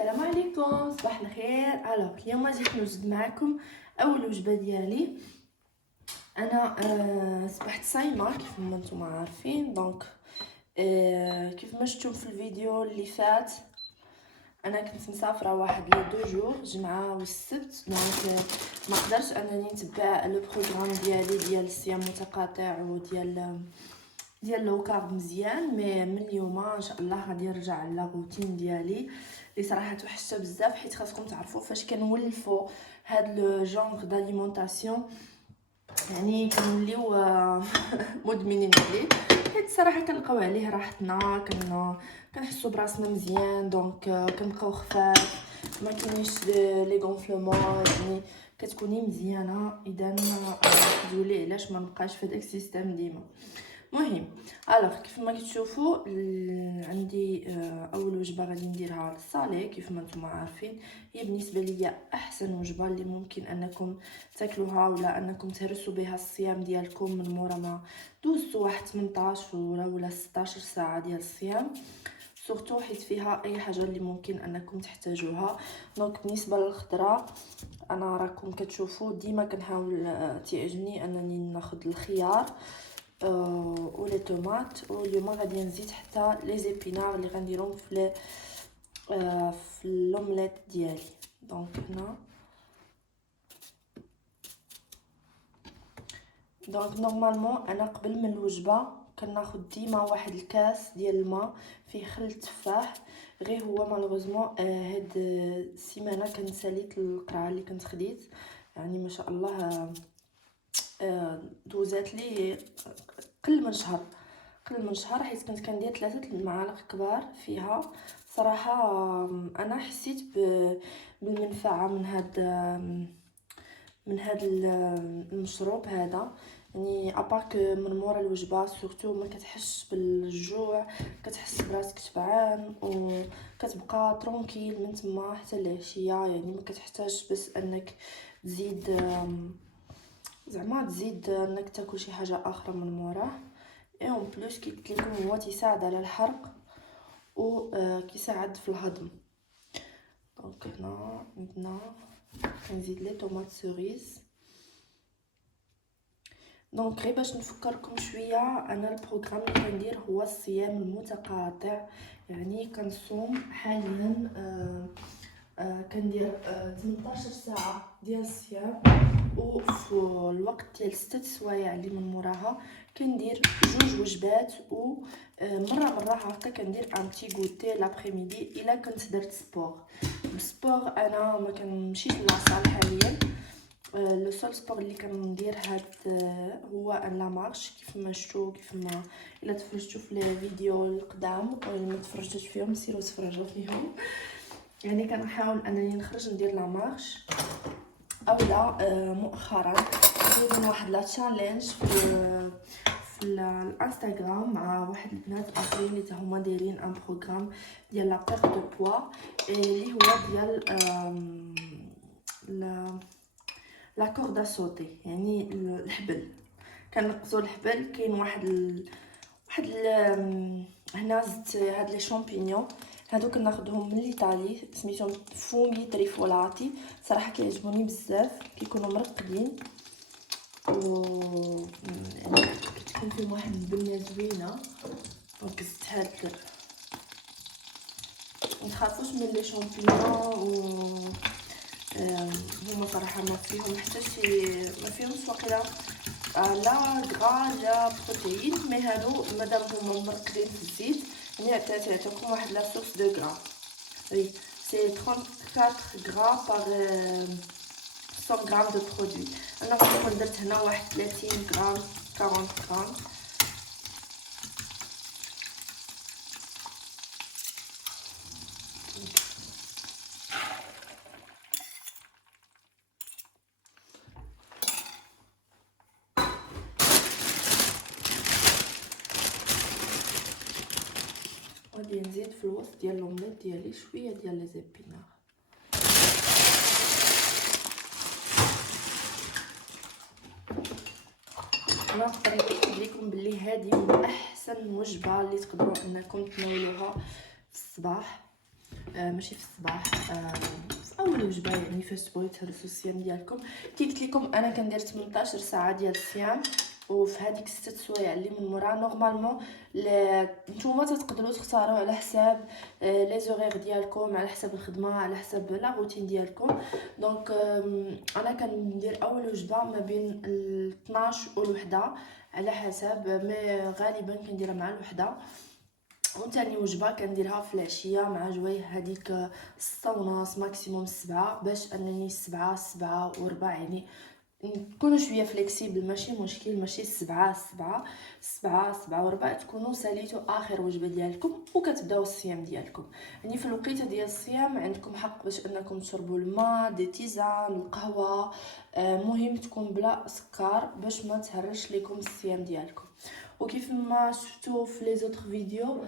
السلام عليكم، صباح الخير. اليوم جيت نوجد معكم اول وجبه ديالي. انا صبحت صايمه كيف ما نتوما عارفين. دونك كيف ما شفتم في الفيديو اللي فات، انا كنت مسافره واحد لي 2 جور، الجمعه والسبت. دونك ما قدرتش انني نتبع لو بروغرام ديال الصيام المتقاطع ديال لو كارب مزيان. مي من اليوم ان شاء الله غادي نرجع على روتين ديالي اللي صراحه توحشته بزاف، حيت خاصكم تعرفوا فاش كنولفوا هاد لو جونغ داليمونطاسيون يعني كنوليو مدمنين عليه، حيت صراحه كنلقاو عليه راحتنا، كنحسوا براسنا مزيان. دونك كنبقاو خفاف، ما كاينيش لي غونفلومون، يعني كتكوني مزيانه. اذا تقولي علاش ما نبقاش في داك السيستم ديما. مهم كيف ما كتشوفوا عندي اول وجبه غادي نديرها الصالي. كيف ما نتوما عارفين هي بالنسبه ليا احسن وجبه اللي ممكن انكم تاكلوها ولا انكم تهرسوا بها الصيام ديالكم من مورا ما دوزتوا واحد 18 ولا 16 ساعه ديال الصيام، سورتو حيت فيها اي حاجه اللي ممكن انكم تحتاجوها. دونك بالنسبه للخضره، انا راكم كتشوفوا ديما كنحاول تعجبني انني ناخذ الخيار ولي طوماط، واليوم غادي نزيد حتى لي زيبينار اللي غنديرهم في اللومليت ديالي. دونك هنا نورمالمون انا قبل من الوجبه كناخذ ديما واحد الكاس ديال الماء فيه خل تفاح. غير هو مالوغوزمون هاد السيمانه كنت ساليت القرعه اللي كنت خديت، يعني ما شاء الله دوزات لي قل من شهر حيت كنت كندير 3 المعالق كبار فيها. صراحه انا حسيت بالمنفعه من هذا المشروب هذا. يعني اباك من مورا الوجبه سورتو ما كتحسش بالجوع، كتحس براسك تبعان وكتبقى ترونكيل من تما حتى العشيه. يعني ما كتحتاج بس انك تزيد زعما انك تاكل شي حاجه اخرى من موراه. اي اون بلوس كي قلت لكم هو تيساعد على الحرق و كيساعد في الهضم. دونك هنا عندنا كنزيد لي طوماط سوريز. دونك غير باش نفكركم شويه، انا البروغرام اللي كندير هو الصيام المتقاطع، يعني كنصوم حاليا كندير 18 ساعه ديال الصيام، وفي الوقت ديال 6 سوايع اللي من موراها كندير 2 وجبات، و مره هكا كندير ان بتي غوتي لابريميدي الا كنت درت سبور. السبور انا ما كنمشيش لاصال حاليا، لو سول سبور اللي كندير هاد هو ان لا مارش. كيف ما شفتوا الا تفرجتوا في لي فيديو القدام ولا ما تفرجتوش فيهم سيروا تفرجوا فيهم. يعني كنحاول انني نخرج ندير لا مارش، اولا مؤخرا ندير واحد لا تشالنج في الانستغرام مع واحد البنات اخرين اللي هما دايرين ان بروغرام ديال لا بيرت دو بوا، اللي هو ديال لا كوردا سوتي، يعني الحبل. كنقصوا الحبل. كاين هنا زدت هاد لي شامبينيون هادو كناخذهم من ايطالي، سميتهم فونغي تريفولاتي. صراحه كيعجبوني بزاف، كيكونوا مرقدين و يعني كتكون فيهم واحد البنه زوينه. دونك زدت هاد، متخافوش من لي شامبينيون و هما صراحه ما فيهم حتى شي، ما فيهمش واقيلا لا غرا لا بروتين. مي هادو مادام هما مرقدين في الزيت يعني تعطيكم واحد لا سورس دو غرا. وي سي 34 غرا بار 100 غرام دو برودوي. انا غنكون درت هنا واحد 30 غرام 40 غرام. غادي نزيد في الوسط ديال لومليت ديالي شويه ديال لي زيبينار. انا نقدر ناكد لكم بلي هذه من احسن وجبه اللي تقدروا انكم تناولوها في الصباح. ماشي في الصباح، في اول وجبه يعني فاش تبغيو تهرسوا الصيام ديالكم. كي قلت لكم انا كندير 18 ساعه ديال الصيام، وفي هذيك 6 سوايع اللي من مورا نورمالمون نتوما تقدروا تختاروا على حساب لي زورير ديالكم، على حساب الخدمه، على حساب لا روتين ديالكم. دونك انا كندير اول وجبه ما بين 12 و 1 على حسب، مي غالبا كنديرها مع الوحده. وثاني وجبه كنديرها في العشيه مع جويه، هذيك 6:30 ماكسيموم 7، باش انني 7:07 يعني نكونوا شويه فليكسيبل، ماشي مشكل، ماشي 7:07 تكونوا ساليتوا اخر وجبه ديالكم وكتبداو الصيام ديالكم. يعني في الوقيته ديال الصيام عندكم حق باش انكم تشربوا الماء، دي تيزان، القهوه، مهم تكون بلا سكر باش ما تهرش لكم الصيام ديالكم. وكيف ما شفتوا في لي زوتر فيديو،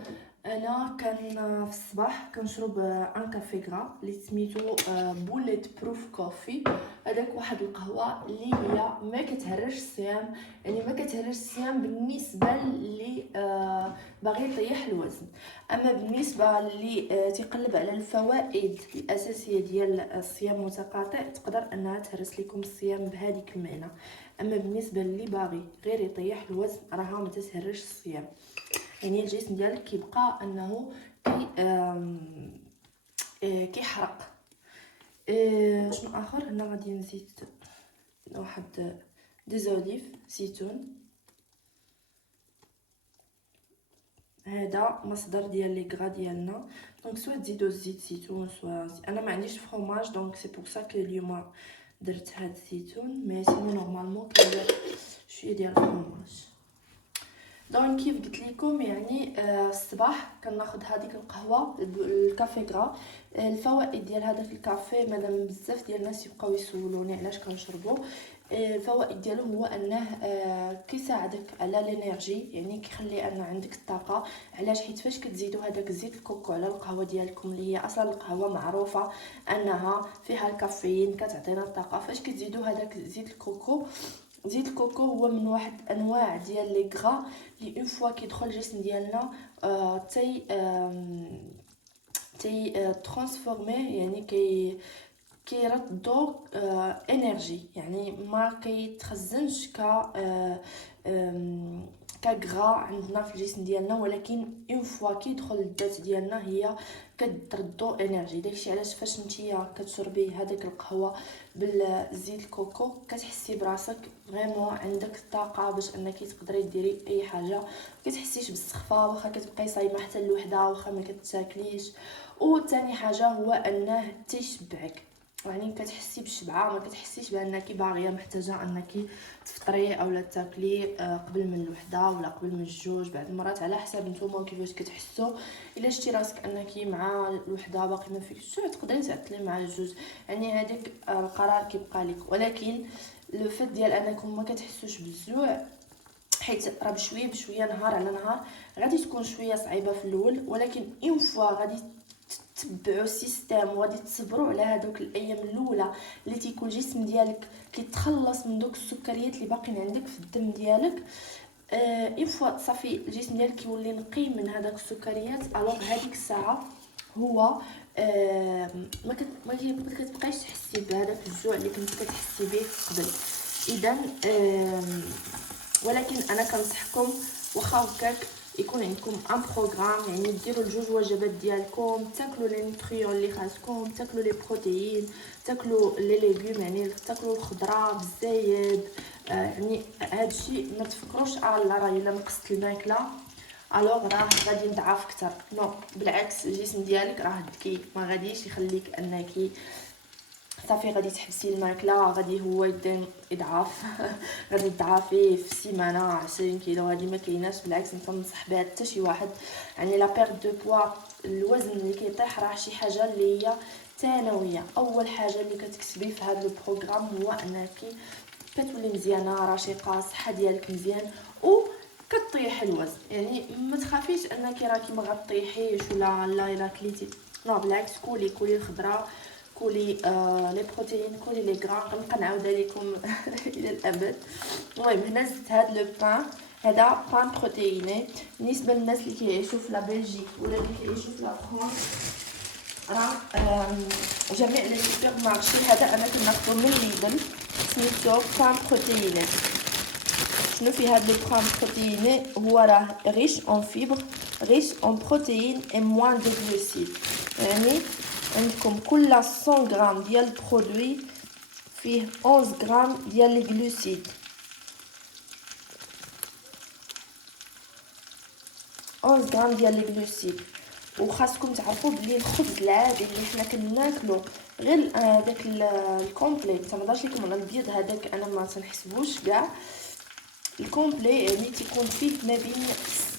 انا كان في الصباح كنشرب ان كافي غرا اللي سميتو بوليت بروف كوفي. هذاك واحد القهوه اللي هي ما كتهرش الصيام، يعني ما كتهرش الصيام بالنسبه اللي باغي يطيح الوزن. اما بالنسبه اللي تيقلب على الفوائد الاساسيه ديال الصيام المتقاطع، تقدر انها تهرس لكم الصيام بهذيك المعنى. اما بالنسبه اللي باغي غير يطيح الوزن، راها ما تتهرش الصيام، يعني الجسم ديالك كيبقى انه كيحرق. شنو اخر هنا غادي نزيد واحد ديزوليف زيتون، هذا مصدر ديال لي غرا ديالنا. دونك سوا تزيدوا زيت زيتون، سوا انا ما عنديش فروماج دونك سي بور سا كو اليوم درت هاد الزيتون، مي سينو نورمالمون كندير شويه ديال الفروماج. دونك كيف قلت لكم يعني الصباح كناخذ هذيك القهوه الكافي غرا. الفوائد ديال هذاك الكافي، مادام بزاف ديال الناس يبقاو يسولوني علاش كنشربو، الفوائد ديالو هو انه كيساعدك على الانرجي، يعني كيخلي ان عندك الطاقه. علاش؟ حيت فاش كتزيدوا هذاك زيت الكوكو على القهوه ديالكم، اللي هي اصلا القهوه معروفه انها فيها الكافيين كتعطينا الطاقه، فاش كتزيدوا هذاك زيت الكوكو، زيت الكوكو هو من واحد انواع ديال لي غرا اللي اون فوا كيدخل الجسم ديالنا تي ترانسفورمي، يعني كيردو انرجي، يعني ما كيتخزنش كغرا عندنا في الجسم ديالنا، ولكن اون فوا كيدخل الذات ديالنا هي كتردو انرجي. داكشي علاش فاش نتيا كتشربي هذيك القهوه بالزيت الكوكو كتحسي براسك فريمون عندك الطاقه باش انك تقدري ديري اي حاجه، كتحسيش بالسخفه واخا كتبقاي صايمه حتى الوحده واخا ما كتاكليش. وثاني حاجه هو انه تيشبعك، يعني كتحسي بالشبعه، ما كتحسيش بانك باغيه محتاجه انك تفطري اولا تاكلي قبل من الوحده ولا قبل من الجوج. بعض المرات على حسب نتوما كيفاش كتحسوا، الا شتي راسك انك مع الوحده باقي ما فيكش الجوع تقدري تعطلي مع الجوج، يعني هذاك القرار كيبقى لك. ولكن لو فات ديال انكم ما كتحسوش بالجوع، حيت راه بشويه بشويه نهار على نهار غادي تكون شويه صعيبه في الاول، ولكن اون فوا غادي تتبعوا السيستم وغادي تصبروا على هذوك الايام الاولى اللي تيكون الجسم ديالك كيتخلص من دوك السكريات اللي باقيين عندك في الدم ديالك. اون فوا صافي الجسم ديالك كيولي نقي من هذاك السكريات، الوغ هذيك الساعه هو ما كتبقايش تحسي بهذاك الجوع اللي كنتي كتحسي به قبل. اذا ولكن انا كنصحكم واخا هكاك يكون عندكم ان بروغرام، يعني ديروا الجوج وجبات ديالكم، تاكلوا لي نوتريون اللي خاصكم، تاكلوا لي بروتيين، تاكلوا لي ليغوم، يعني تاكلوا الخضره بالزايد. يعني هادشي ما تفكروش لا راه الا نقصت الماكله الوغ راه غادي نضعف اكثر. نو بالعكس، الجسم ديالك راه ذكي، ما غاديش يخليك انك صافي غادي تحبسي الماكله غادي هو يضعف غادي تضعفي في سيمانه 20 كيلو، هذه ما كايناش. بالعكس ما تنصح بها حتى شي واحد. يعني لا بيرد دو بوا، الوزن اللي كيطيح راه شي حاجه اللي هي ثانويه. اول حاجه اللي كتكسبي في هذا البروغرام هو انك كتولي مزيانه رشيقه، الصحه ديالك مزيان و كطيح الوزن. يعني ما تخافيش انك راكي ما غطيحيش ولا لا الا كليتي، لا بالعكس، كولي الخضره، كولي لي بروتيين، كولي لي غرا، غنبقى نعاودها لكم الى الابد. المهم هنا زدت هذا لو بان، هذا بان بروتييني بالنسبه للناس اللي كيعيشوا في لا بلجيك ولا اللي كيعيشوا في لا فرنسا. راه جميع لي سوبر مارشي. هذا انا كناخذو من ليدل سميتو بان بروتييني. شنو في هاد لو بان بروتييني؟ هو راه ريش اون فيبر، ريش اون بروتيين اي موان دو غلوسيد. يعني عندكم كل 100 غرام ديال البرودوي فيه 11 غرام ديال لي غلوسيد، 11 غرام ديال لي غلوسيد. وخاصكم تعرفوا بلي الخبز العادي اللي حنا كناكلو غير داك الكومبلي، تنهضرش لكم على البيض هذاك انا ما تنحسبوش كاع. الكومبلي يعني تيكون فيه ما بين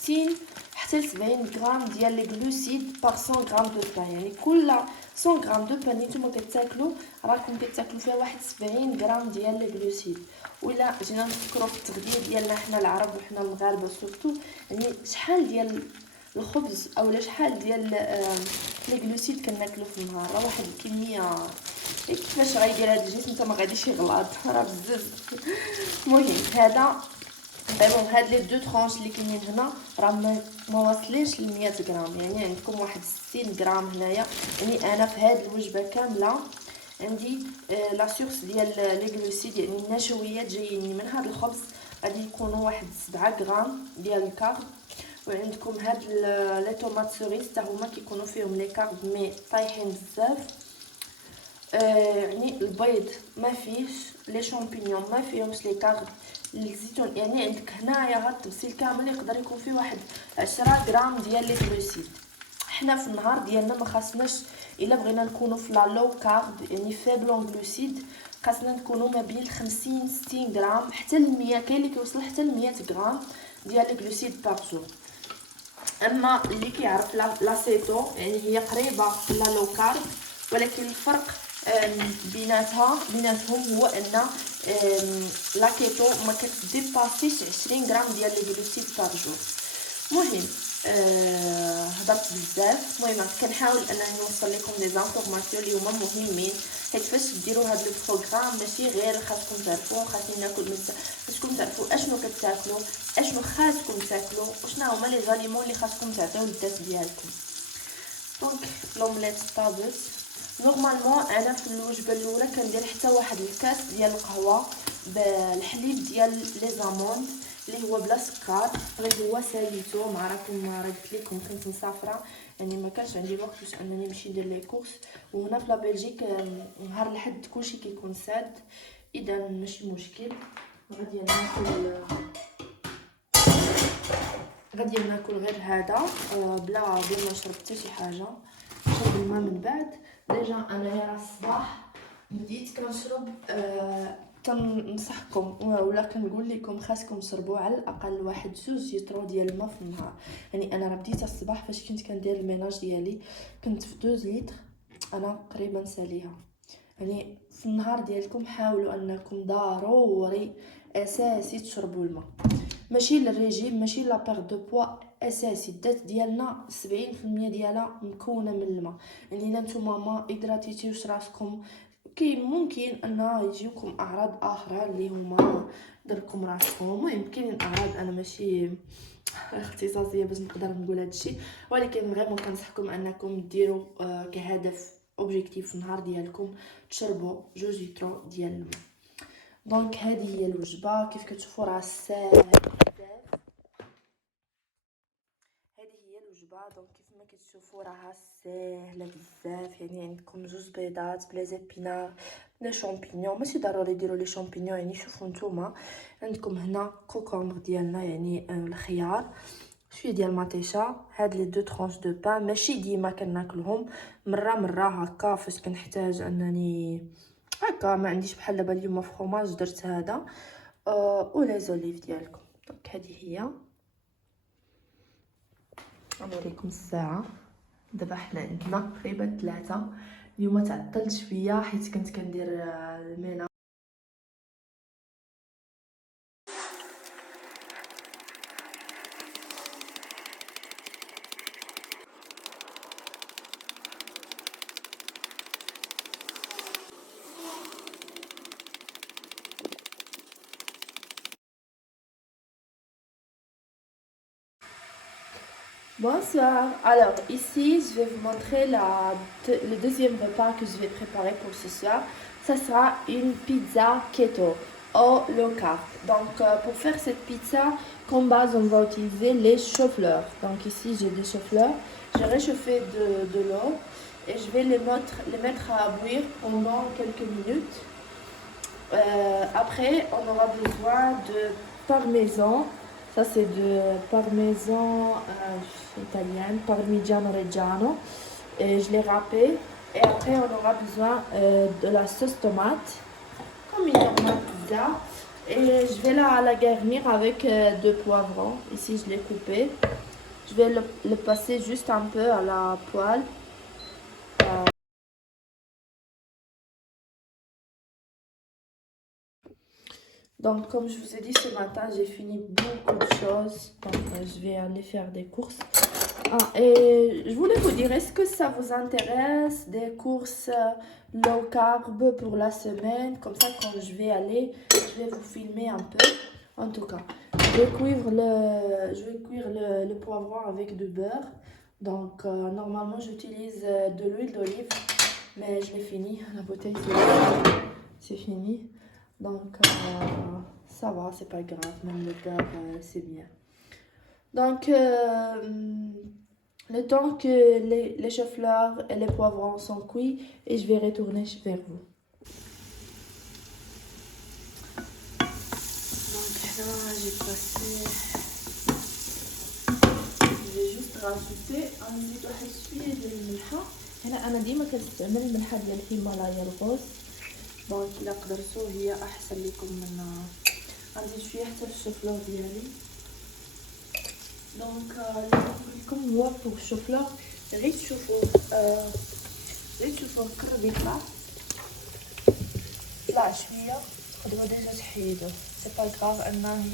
60 حتى ل 70 غرام ديال لي غلوسيد بار 100 غرام دو بان. يعني كل 100 غرام دو بان نتوما كتاكلوا راكم كتاكلوا فيها واحد 70 غرام ديال لي غلوسيد. ولا جينا نفكروا في التغذيه ديالنا حنا العرب وحنا المغاربه سورتو، يعني شحال ديال الخبز اولا شحال ديال لي غلوسيد كناكلو في النهار؟ راه واحد الكميه كيفاش غيدير هذا الجسم انت ما غاديش يغلط، راه بزاف. المهم هذا فريمون هاد لي دو ترونش اللي كاينين هنا راه ما واصلينش ل 100 غرام. يعني عندكم واحد 60 غرام هنايا. يعني انا في هاد الوجبه كامله عندي لا سورس ديال لي غلوسيد، يعني النشويات جايين من هاد الخبز غادي يكونوا واحد 7 غرام ديال الكارب. وعندكم هاد لي طوماط سوريس حتى هما كيكونوا فيهم لي كارب مي طايحين بزاف. يعني البيض ما فيهش، لي شامبينيون ما فيهمش لي كارب، الزيتون يعني عندك هنايا هاد التبسيل كامل يقدر يكون فيه واحد 10 غرام ديال لي غلوسيد. حنا في النهار ديالنا ما خاصناش الا بغينا نكونوا في لا لو كارب يعني فيبلون غلوسيد خاصنا نكونوا ما بين 50 60 غرام حتى ل 100، كاين اللي كيوصل حتى ل 100 غرام ديال لي غلوسيد بار جور. اما اللي كيعرف لاسيتو يعني هي قريبه لا لو كارب، ولكن الفرق بيناتهم هو ان لا كيتو ما كتديباسيش 20 غرام ديال لي غلوسيد بار جور. المهم هضرت بزاف. المهم كنحاول انني نوصل لكم دي زانفورماسيون اللي هما مهمين، حيت فاش ديروا هذا البروغرام ماشي غير خاصكم تعرفوا خاصني ناكل خاصكم تعرفوا اشنو كتاكلوا، اشنو خاصكم تاكلوا، وشنو هما لي زاليمون اللي خاصكم تعطيو للذات ديالكم. دونك لومليت طابت نورمالمون انا في الوجبه الاولى كندير حتى واحد الكاس ديال القهوه بالحليب ديال لي زاموند اللي هو بلا سكر، غير هو ساليتو مع راكم راه قلت لكم كنت مسافره يعني ما كانش عندي الوقت باش انني نمشي ندير لي كورس. وهنا في لا بلجيك نهار الحد كلشي كيكون ساد، اذا ماشي مشكل. غادي ناكل غير هذا بلا ما نشرب حتى شي حاجه، نشرب الماء من بعد. ديجا انايا راه الصباح بديت كنشرب كنصحكم ولا كنقول لكم خاصكم تشربوا على الاقل واحد 2 لتر ديال الماء في النهار. يعني انا راه بديت الصباح فاش كنت كندير الميناج ديالي كنت في 2 لتر، انا تقريبا ساليها. يعني في النهار ديالكم حاولوا انكم ضروري اساسي تشربوا الماء، ماشي للريجيم ماشي لا بير دو بوا، اساسي. الذات ديالنا 70% ديالها مكونه من الماء. يعني الا نتوما ما ادراتيتيوش راسكم كاين ممكن ان يجيوكم اعراض اخرى اللي هما ضركم راسكم. المهم كاين اعراض انا ماشي اختصاصيه باش نقدر نقول هذا الشيء، ولكن غير كنصحكم انكم ديروا كهدف اوبجيكتيف في النهار ديالكم تشربوا 2 لتر ديال الماء. دونك هذه هي الوجبه كيف كتشوفوا راه ساهله بزاف. هذه هي الوجبه دونك كيف ما كتشوفوا راها ساهله بزاف. يعني عندكم 2 بيضات بلا زيبينار بلا شامبينيون، ماشي ضروري ديروا لي شامبينيون. يعني شوفوا نتوما عندكم هنا كوكومبر ديالنا يعني الخيار، شويه ديال مطيشه، هاد لي 2 طرونش دو بان ماشي ديما كناكلهم، مره هكا فاش كنحتاج انني هكا ما عنديش بحال دابا اليوم فروماج درت هذا ولا زوليف ديالكم. دونك هذه هي. نوريكم الساعه دابا حنا عندنا تقريبا 3. اليوم تعطلت شويه حيت كنت كندير المينا. Bonsoir. Alors, ici, je vais vous montrer le deuxième repas que je vais préparer pour ce soir. Ça sera une pizza keto au low carb. Donc, pour faire cette pizza, comme base, on va utiliser les choux-fleurs. Donc, ici, j'ai des choux-fleurs. J'ai réchauffé de l'eau et je vais les mettre à bouillir pendant quelques minutes. Après, on aura besoin de parmesan. Ça, c'est de parmesan italien, parmigiano reggiano. Et je l'ai râpé. Et après, on aura besoin de la sauce tomate, comme une normale pizza. Et je vais la garnir avec deux poivrons. Ici, je l'ai coupé. Je vais le passer juste un peu à la poêle. Donc, comme je vous ai dit ce matin, j'ai fini beaucoup de choses. Donc, je vais aller faire des courses. Ah, et je voulais vous dire, est-ce que ça vous intéresse des courses low carb pour la semaine? Comme ça, quand je vais aller, je vais vous filmer un peu. En tout cas, je vais cuire le poivron avec du beurre. Donc, normalement, j'utilise de l'huile d'olive, mais je l'ai fini. La bouteille, c'est fini. Donc, ça va, c'est pas grave. Même le beurre, c'est bien. Donc, le temps que les choux-fleurs et les poivrons sont cuits, et je vais retourner vers vous. Donc là, j'ai passé. Je vais juste rajouter نزيد واحد شوية ديال الملحة. هنا أنا ديما كنستعمل الملحة ديال الهيمالايا الغوص. دونك إلا قدرتو هي أحسن لكم من. غنزيد شوية حتى في الشوفلور ديالي. دونك اللي نقول لكم هو فوق الشوفلور غير تشوفوه قرب يطلع شويه تقدروا ديجا تحيدوه سي با غاف انه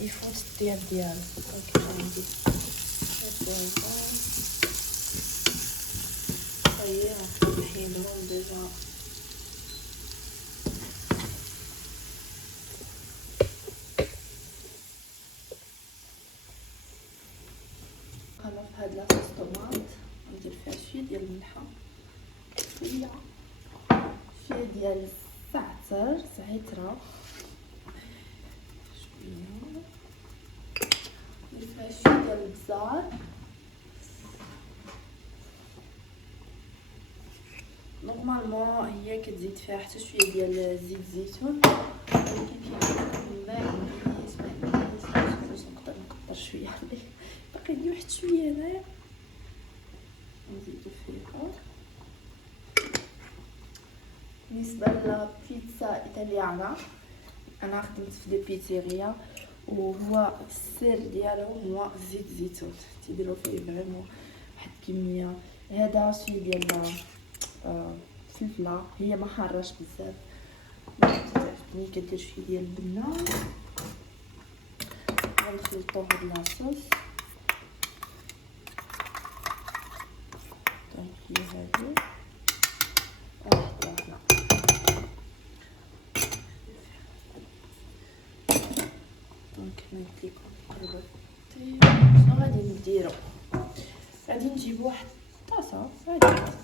يفوت الطياب ديالو. دونك عندي صايي نحيدوهم ديجا. انا في هاد لاصوص طوماط ندير فيها شويه ديال الملحه، شويه ديال الزعتر شويه ندير فيها شويه ديال البزار. نورمالمون هي كتزيد فيها حتى شويه ديال زيت الزيتون، ولكن كيكون ما نقدر شويه عليه باقي لي واحد شويه هنايا نزيدو فيها. بالنسبه للبيتزا ايطاليانا انا خدمت في دي بيتزيريا وهو السر ديالو هو زيت الزيتون، تيديروا فيه فريمون واحد الكميه. هذا شويه ديال فلفله، هي ما حارش بزاف، تعجبني كدير شويه ديال البنه. غنخلطو هاد لاصوص. دونك هي هادي واحده دونك نديكم قربتي. شنو غادي نديرو؟ غادي نجيبو واحد الطاسه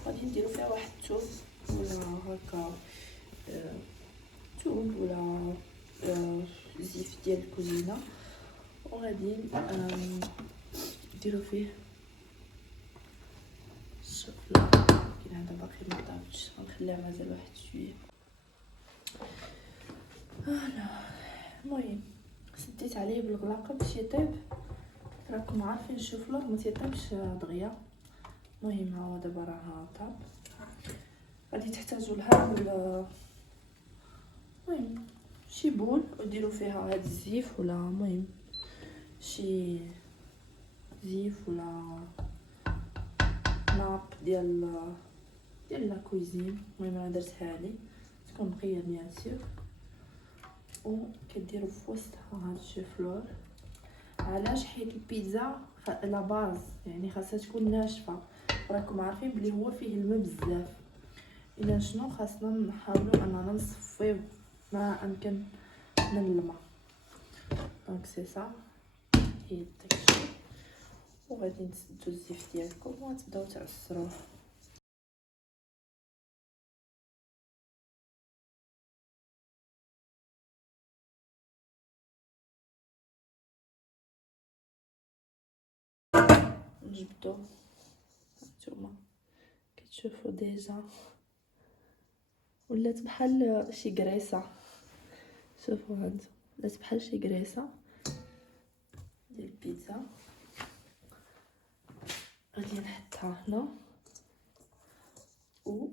غادي نديرو فيها واحد الثوم ولا هكا ثوم ولا زيت ديال الكوزينه، وغادي نديرو فيه الشوكولا. كاين هذا باقي ما طابتش، غنخليها مازال واحد شويه. المهم سديت عليه بالغلاقه باش يطيب. راكم عارفين الشوفلور ما تيطيبش دغيا. المهم ها هو دابا راه طاب. غادي تحتاجوا لها المهم شي بول وديروا فيها هاد الزيف، ولا المهم شي زيف ولا ناب ديال لا كوزين. المهم انا درتها لي تكون نقيه بيان سور، وكديروا في وسطها هاد الشوفلور. علاش؟ حيت البيتزا لا باز يعني خاصها تكون ناشفه، راكم عارفين بلي هو فيه الماء بزاف. اذا شنو خاصنا نحاولوا اننا نصفيو ما امكن من الماء. دونك سي سا هي داكشي. وغادي تسدو الزيت ديالكم وتبداو تعصروه. نجبدو هانتوما كتشوفوا ديجا ولات بحال شي كريسه. شوفوا هانتوما ولات بحال شي كريسه ديال البيتزا. غادي نحطها هنا و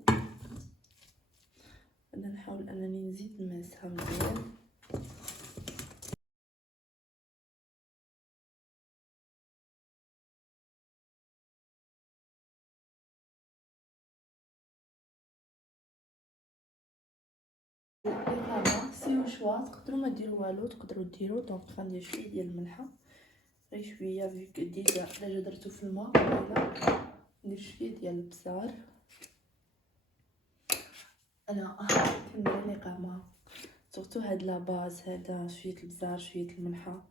انا نحاول انني نزيد نماسها مزيان. القهوه سيو شوا، تقدروا ما ديروا والو، تقدروا ديروا. دونك غندير شويه ديال الملحه، غير شويه فيك ديجا ديجا درتو في الماء. ولا ندير شويه ديال البزار. انا كندير لي قامه سورتو هاد لا باز، هذا شويه البزار شويه الملحه،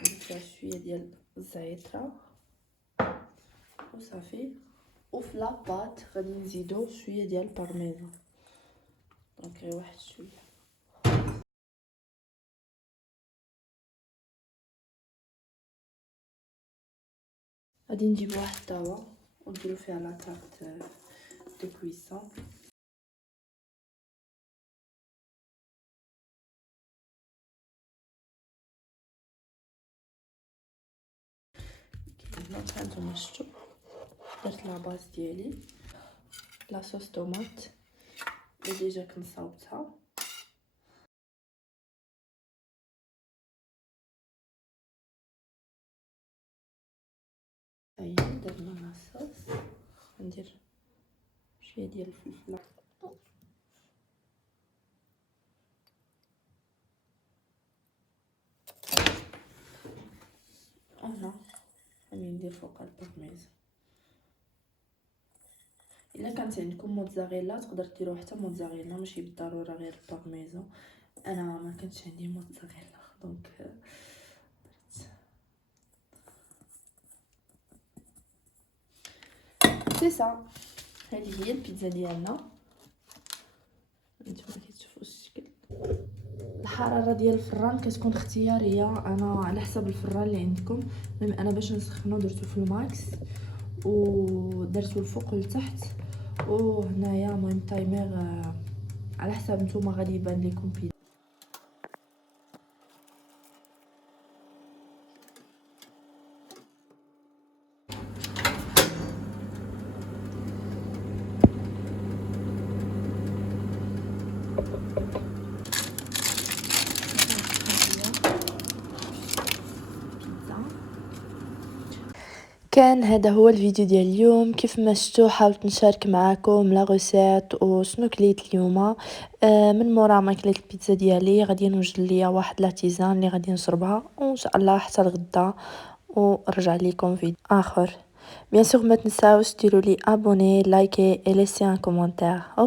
ندير فيها شويه ديال الزعتر وصافي. وفي لاباط غادي نزيدو شويه ديال البارميزان، دونك غير واحد شويه. غادي نجيب واحد الطاوه ونديرو فيها لا كارت دو كويسون. كيما هانتوما شفتوا درت لا باز ديالي، لا صوص طوماط اللي ديجا كنت صاوبتها. هيا درنا لاصوص. ندير شويه ديال الفلفل هنا، غادي ندير فوق البارميزان. الا كانت عندكم موتزاريلا تقدر ديروا حتى موتزاريلا، ماشي بالضروره غير البارميزان. انا ما كانتش عندي موتزاريلا دونك سي سا. هذه هي البيتزا ديالنا، نتوما كتشوفوا الشكل. الحراره ديال الفران كتكون اختياريه، انا على حسب الفران اللي عندكم. انا باش نسخنو درتو في الماكس ودرتو الفوق والتحت. وهنايا المهم تايمر على حسب نتوما غادي يبان لكم بيتزا. كان هذا هو الفيديو ديال اليوم. كيف ما شفتوا حاولت نشارك معاكم لا غوسيت وشنو كليت اليوم. من مورا ما كليت البيتزا ديالي غادي نوجد ليا واحد لاتيزان اللي غادي نشربها وان شاء الله حتى الغدا ورجع لكم فيديو اخر. بيان سور ما تنساوش ديروا لي ابوني لايكي اي ليسي ان كومونتير. او